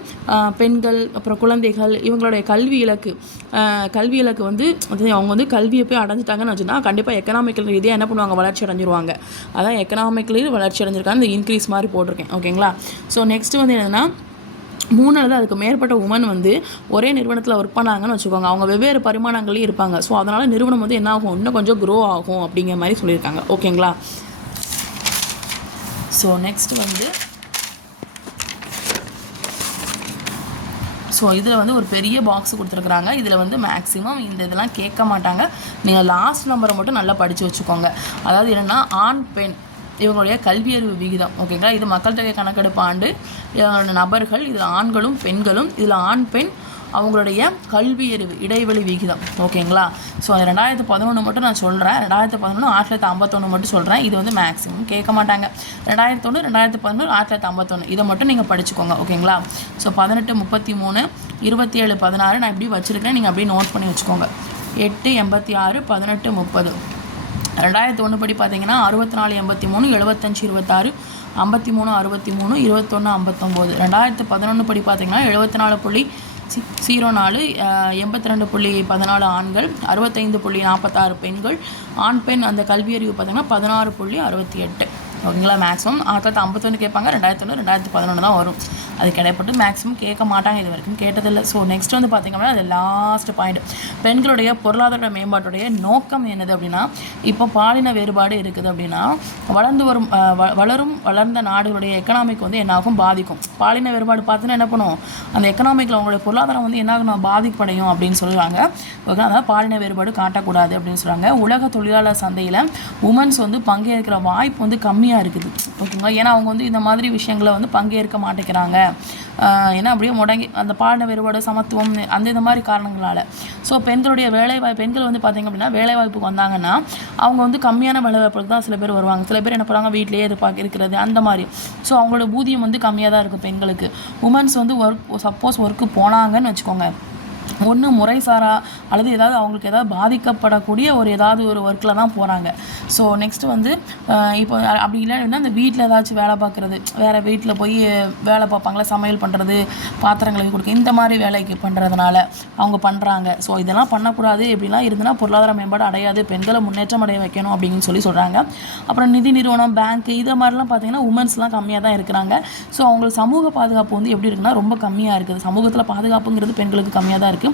S1: பெண்கள் அப்புறம் குழந்தைகள் இவங்களுடைய கல்வி இலக்கு கல்வி இலக்கு வந்து அது அவங்க வந்து கல்வியை போய் அடைஞ்சிட்டாங்கன்னு வச்சுன்னா கண்டிப்பாக எக்கனாமிக்கல் ரீதியாக என்ன பண்ணுவாங்க? வளர்ச்சி அடைஞ்சிருவாங்க. அதான் எக்கனாமிக்கலி வளர்ச்சி அடைஞ்சிருக்காங்க. இந்த இன்க்ரீஸ் மாதிரி போட்டிருக்கேன். ஓகேங்களா ஸோ நெக்ஸ்ட்டு வந்து என்னதுன்னா மூணு அல்லது அதுக்கு மேற்பட்ட உமன் வந்து ஒரே நிறுவனத்தில் ஒர்க் பண்ணாங்கன்னு வச்சுக்கோங்க. அவங்க வெவ்வேறு பரிமாணங்களையும் இருப்பாங்க. ஸோ அதனால் நிறுவனம் வந்து என்ன ஆகும்? இன்னும் கொஞ்சம் க்ரோ ஆகும் அப்படிங்கிற மாதிரி சொல்லியிருக்காங்க. ஓகேங்களா ஸோ நெக்ஸ்ட் வந்து ஸோ இதில் வந்து ஒரு பெரிய பாக்ஸ் கொடுத்துருக்குறாங்க. இதில் வந்து மேக்ஸிமம் இந்த இதெல்லாம் கேட்க மாட்டாங்க. நீங்கள் லாஸ்ட் நம்பரை மட்டும் நல்லா படித்து வச்சுக்கோங்க. அதாவது என்னென்னா ஆண் பெண். இவங்களுடைய கல்வியறிவு விகிதம். ஓகேங்களா இது மக்கள் தொகை கணக்கெடுப்பு ஆண்டு. நபர்கள் இதில் ஆண்களும் பெண்களும் இதில் ஆண் பெண் அவங்களுடைய கல்வியறிவு இடைவெளி விகிதம். ஓகேங்களா ஸோ அந்த ரெண்டாயிரத்து பதினொன்று மட்டும் நான் சொல்கிறேன் ரெண்டாயிரத்து பதினொன்று ஆயிரத்தி தொள்ளாயிரத்தி ஐம்பத்தொன்று மட்டும் சொல்கிறேன் இது வந்து மேக்ஸிமம் கேட்க மாட்டாங்க. ரெண்டாயிரத்தி ஒன்று ரெண்டாயிரத்து பதினொன்று ஆயிரத்தி தொள்ளாயிரத்தி ஐம்பத்தொன்று இதை மட்டும் நீங்கள் படிச்சுக்கோங்க. ஓகேங்களா ஸோ பதினெட்டு முப்பத்தி மூணு இருபத்தி ஏழு பதினாறு நான் இப்படி வச்சுருக்கேன். நீங்கள் அப்படியே நோட் பண்ணி வச்சுக்கோங்க. எட்டு எண்பத்தி ஆறு பதினெட்டு முப்பது. ரெண்டாயிரத்தி ஒன்று படி பார்த்தீங்கன்னா அறுபத்தி நாலு எண்பத்தி மூணு எழுபத்தஞ்சு இருபத்தாறு ஐம்பத்தி மூணு அறுபத்தி மூணு இருபத்தொன்று ஐம்பத்தொம்போது. ரெண்டாயிரத்து பதினொன்று படி பார்த்தீங்கன்னா எழுபத்தி நாலு புள்ளி சி ஜீரோ நாலு எண்பத்தி ரெண்டு புள்ளி பதினாலு ஆண்கள் அறுபத்தைந்து புள்ளி நாற்பத்தாறு பெண்கள் ஆண் பெண் அந்த கல்வியறிவு பார்த்தீங்கன்னா பதினாறு புள்ளி அறுபத்தி எட்டு. ஓகேங்களா மேக்ஸிமம் ஆயிரத்தி தொள்ளாயிரத்தி ஐம்பத்தொன்று கேட்பாங்க ரெண்டாயிரத்தி ஒன்று ரெண்டாயிரத்தி பதினொன்று தான் வரும். அது கிடைப்பட்டு மேக்ஸிமம் கேட்க மாட்டாங்க இது வரைக்கும் கேட்டதில்லை. ஸோ நெக்ஸ்ட் வந்து பார்த்திங்க அப்படின்னா அது லாஸ்ட் பாயிண்ட் பெண்களுடைய பொருளாதார மேம்பாட்டுடைய நோக்கம் என்னது அப்படின்னா இப்போ பாலின வேறுபாடு இருக்குது அப்படின்னா வளர்ந்து வரும் வ- வளரும் வளர்ந்த நாடுகளுடைய எக்கனாமிக் வந்து என்னாகும்? பாதிக்கும். பாலின வேறுபாடு பார்த்துன்னா என்ன பண்ணுவோம் அந்த எக்கனாமிக்கில் அவங்களுடைய பொருளாதாரம் வந்து என்னாகும் பாதிப்படையும் அப்படின்னு சொல்கிறாங்க ஓகே அதாவது பாலின வேறுபாடு காட்டக்கூடாது அப்படின்னு சொல்கிறாங்க உலக தொழிலாளர் சந்தையில் உமன்ஸ் வந்து பங்கேற்கிற வாய்ப்பு வந்து கம்மி கம்மியாக இருக்குது. ஓகேங்களா? ஏன்னா அவங்க வந்து இந்த மாதிரி விஷயங்களை வந்து பங்கேற்க மாட்டேங்கிறாங்க. ஏன்னா அப்படியே முடங்கி அந்த பாட வேறுபாடு சமத்துவம் அந்த இந்த மாதிரி காரணங்களால். ஸோ பெண்களுடைய வேலைவாய்ப்பு பெண்கள் வந்து பார்த்திங்க அப்படின்னா வேலைவாய்ப்புக்கு வந்தாங்கன்னா அவங்க வந்து கம்மியான வேலைவாய்ப்புக்கு தான் சில பேர் வருவாங்க. சில பேர் என்ன பண்ணுவாங்க? வீட்டிலேயே எதிர்பார்க்க இருக்கிறது அந்த மாதிரி. ஸோ அவங்களோட ஊதியம் வந்து கம்மியாக தான் இருக்கும் பெண்களுக்கு. உமன்ஸ் வந்து ஒர்க் சப்போஸ் ஒர்க்கு போனாங்கன்னு வச்சுக்கோங்க. ஒன்று முறைசாரா அல்லது ஏதாவது அவங்களுக்கு ஏதாவது பாதிக்கப்படக்கூடிய ஒரு ஏதாவது ஒரு ஒர்க்கில் தான் போகிறாங்க ஸோ நெக்ஸ்ட் வந்து இப்போ அப்படி இல்லைன்னா அந்த வீட்டில் ஏதாச்சும் வேலை பார்க்குறது வேறு வீட்டில் போய் வேலை பார்ப்பாங்களா சமையல் பண்ணுறது பாத்திரங்களுக்கு கொடுக்க இந்த மாதிரி வேலைக்கு பண்ணுறதுனால அவங்க பண்ணுறாங்க ஸோ இதெல்லாம் பண்ணக்கூடாது. இப்படிலாம் இருந்ததுன்னா பொருளாதார மேம்பாடு அடையாது பெண்களை முன்னேற்றம் அடைய வைக்கணும் அப்படின்னு சொல்லி சொல்கிறாங்க அப்புறம் நிதி நிறுவனம் பேங்க் இதை மாதிரிலாம் பார்த்தீங்கன்னா உமன்ஸ்லாம் கம்மியாக தான் இருக்கிறாங்க. ஸோ அவங்களுக்கு சமூக பாதுகாப்பு வந்து எப்படி இருக்குன்னா ரொம்ப கம்மியாக இருக்குது. சமூகத்தில் பாதுகாப்புங்கிறது பெண்களுக்கு கம்மியாக தான் இருக்குது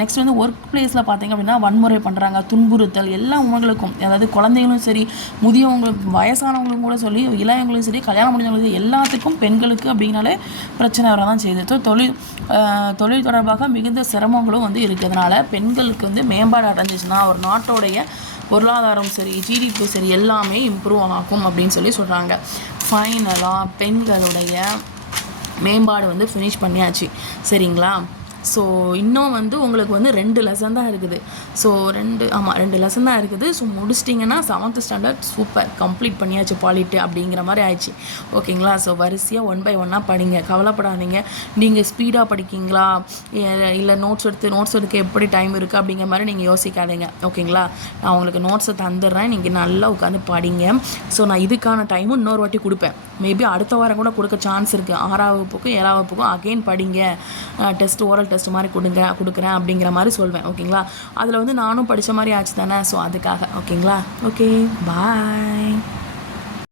S1: நெக்ஸ்ட் வந்து ஒர்க் பிளேஸில் பார்த்தீங்க அப்படின்னா வன்முறை பண்ணுறாங்க துன்புறுத்தல் எல்லா உணவுகளுக்கும் அதாவது குழந்தைங்களும் சரி முதியவங்களுக்கு வயசானவங்களும் கூட சொல்லி இளையவங்களும் சரி கல்யாணம் முடிஞ்சவங்களும் சரி எல்லாத்துக்கும் பெண்களுக்கு அப்படின்னாலே பிரச்சனை வர தான் செய்யுது. ஸோ தொழில் தொழில் தொடர்பாக மிகுந்த சிரமங்களும் வந்து இருக்கிறதுனால பெண்களுக்கு வந்து மேம்பாடு அடைஞ்சிச்சுன்னா ஒரு நாட்டோடைய பொருளாதாரம் சரி ஜிடிபி சரி எல்லாமே இம்ப்ரூவ் ஆகும் அப்படின்னு சொல்லி சொல்கிறாங்க ஃபைனலாக பெண்களுடைய மேம்பாடு வந்து ஃபினிஷ் பண்ணியாச்சு. சரிங்களா? ஸோ இன்னும் வந்து உங்களுக்கு வந்து ரெண்டு லெசன் தான் இருக்குது. ஸோ ரெண்டு ஆமாம் ரெண்டு லெசன் தான் இருக்குது. ஸோ முடிச்சிட்டிங்கன்னா செவன்த் ஸ்டாண்டர்ட் சூப்பர் கம்ப்ளீட் பண்ணியாச்சு பாலிட்டு அப்படிங்கிற மாதிரி ஆயிடுச்சு. ஓகேங்களா ஸோ வரிசையாக ஒன் பை ஒன்னாக படிங்க. கவலைப்படாதீங்க. நீங்கள் ஸ்பீடாக படிக்கிங்களா? இல்லை நோட்ஸ் எடுத்து நோட்ஸ் எடுக்க எப்படி டைம் இருக்குது அப்படிங்கிற மாதிரி நீங்கள் யோசிக்காதீங்க. ஓகேங்களா நான் உங்களுக்கு நோட்ஸை தந்துடுறேன். நீங்கள் நல்லா உட்காந்து படிங்க. ஸோ நான் இதுக்கான டைமும் இன்னொரு வாட்டி கொடுப்பேன். மேபி அடுத்த வாரம் கூட கொடுக்க சான்ஸ் இருக்குது ஆறாவது வகுப்புக்கும் ஏழாவது வகுப்புக்கும் அகைன் படிங்க. டெஸ்ட் ஓரல் டெஸ்ட் டெஸ்ட் மாதிரி கொடுங்க கொடுக்குறேன் அப்படிங்கிற மாதிரி சொல்வேன் ஓகேங்களா அதில் வந்து நானும் படித்த மாதிரி ஆச்சு தானே ஸோ அதுக்காக ஓகேங்களா ஓகே பாய்